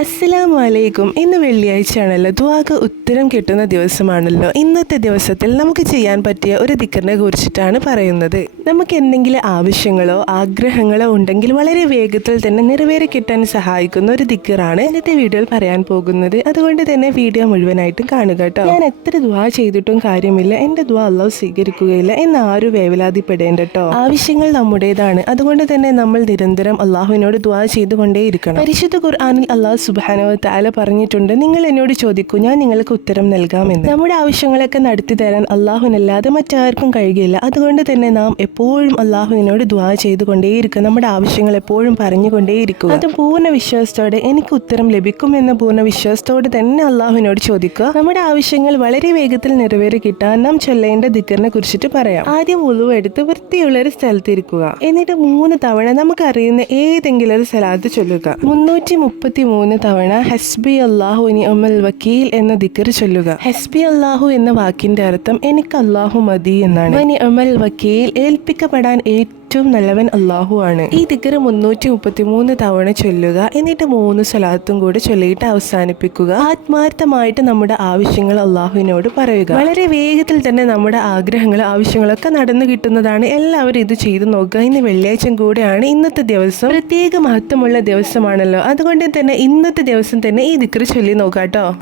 അസ്സലാമു വലൈക്കും ഇന്ന് വെള്ളിയാഴ്ചയാണല്ലോ. ദുവാക്ക് ഉത്തരം കിട്ടുന്ന ദിവസമാണല്ലോ. ഇന്നത്തെ ദിവസത്തിൽ നമുക്ക് ചെയ്യാൻ പറ്റിയ ഒരു ദിക്കറിനെ കുറിച്ചിട്ടാണ് പറയുന്നത്. നമുക്ക് എന്തെങ്കിലും ആവശ്യങ്ങളോ ആഗ്രഹങ്ങളോ ഉണ്ടെങ്കിൽ വളരെ വേഗത്തിൽ തന്നെ നിറവേറി കിട്ടാൻ സഹായിക്കുന്ന ഒരു ദിക്കറാണ് ഇന്നത്തെ വീഡിയോയിൽ പറയാൻ പോകുന്നത്. അതുകൊണ്ട് തന്നെ വീഡിയോ മുഴുവനായിട്ടും കാണുക കേട്ടോ. ഞാൻ എത്ര ദുവാ ചെയ്തിട്ടും കാര്യമില്ല. എന്റെ ദുവാ അള്ളാഹ് സ്വീകരിക്കുകയില്ല എന്ന് ആരും വേവലാതിപ്പെടേണ്ട കേട്ടോ. ആവശ്യങ്ങൾ നമ്മുടേതാണ്. അതുകൊണ്ട് തന്നെ നമ്മൾ നിരന്തരം അള്ളാഹുവിനോട് ദുവാ ചെയ്തുകൊണ്ടേയിരിക്കണം. പരിശുദ്ധ ഖുർആാനിൽ അള്ളാഹു സുബാനവ താല പറഞ്ഞിട്ടുണ്ട്. നിങ്ങൾ എന്നോട് ചോദിക്കൂ ഞാൻ നിങ്ങൾക്ക് ഉത്തരം നൽകാമെന്ന്. നമ്മുടെ ആവശ്യങ്ങളൊക്കെ നടത്തി തരാൻ അള്ളാഹുവിനല്ലാതെ മറ്റാർക്കും കഴിയില്ല. അതുകൊണ്ട് തന്നെ നാം എപ്പോഴും അള്ളാഹുവിനോട് ദ്വാ ചെയ്തുകൊണ്ടേയിരിക്കുക നമ്മുടെ ആവശ്യങ്ങൾ എപ്പോഴും പറഞ്ഞുകൊണ്ടേയിരിക്കുക. അത് പൂർണ വിശ്വാസത്തോടെ എനിക്ക് ഉത്തരം ലഭിക്കുമെന്ന പൂർണ വിശ്വാസത്തോടെ തന്നെ അള്ളാഹുവിനോട് ചോദിക്കുക. നമ്മുടെ ആവശ്യങ്ങൾ വളരെ വേഗത്തിൽ നിറവേറി കിട്ടാൻ നാം ചൊല്ലേണ്ട ദിക്കറിനെ കുറിച്ചിട്ട് പറയാം. ആദ്യം ഉളുവെടുത്ത് വൃത്തിയുള്ള ഒരു സ്ഥലത്തിരിക്കുക. എന്നിട്ട് മൂന്ന് തവണ നമുക്കറിയുന്ന ഏതെങ്കിലും ഒരു സ്ഥലത്ത് ചൊല്ലുക. മുന്നൂറ്റി മുപ്പത്തി മൂന്ന് തവണ ഹസ്ബി അള്ളാഹു ഇനി ഉമൽ വക്കീൽ എന്ന ദിക്കർ ചൊല്ലുക. ഹസ്ബി അള്ളാഹു എന്ന വാക്കിന്റെ അർത്ഥം എനിക്ക് അള്ളാഹു മതി എന്നാണ്. ഇനി ഉമൽ വക്കീൽ ഏൽപ്പിക്കപ്പെടാൻ ഏറ്റവും നല്ലവൻ അള്ളാഹു ആണ്. ഈ ദിക്കർ മുന്നൂറ്റി മുപ്പത്തി മൂന്ന് തവണ ചൊല്ലുക എന്നിട്ട് മൂന്ന് സ്വലാത്തും കൂടെ ചൊല്ലിയിട്ട് അവസാനിപ്പിക്കുക. ആത്മാർത്ഥമായിട്ട് നമ്മുടെ ആവശ്യങ്ങൾ അള്ളാഹുവിനോട് പറയുക. വളരെ വേഗത്തിൽ തന്നെ നമ്മുടെ ആഗ്രഹങ്ങൾ ആവശ്യങ്ങളൊക്കെ നടന്നു കിട്ടുന്നതാണ് എല്ലാവരും ഇത് ചെയ്തു നോക്കുക. ഇന്ന് വെള്ളിയാഴ്ച കൂടെയാണ് ഇന്നത്തെ ദിവസം. പ്രത്യേക മഹത്വമുള്ള ദിവസമാണല്ലോ. അതുകൊണ്ട് തന്നെ ഇന്നത്തെ ദിവസം തന്നെ ഈ ദിക്കർ ചൊല്ലി നോക്കാം കേട്ടോ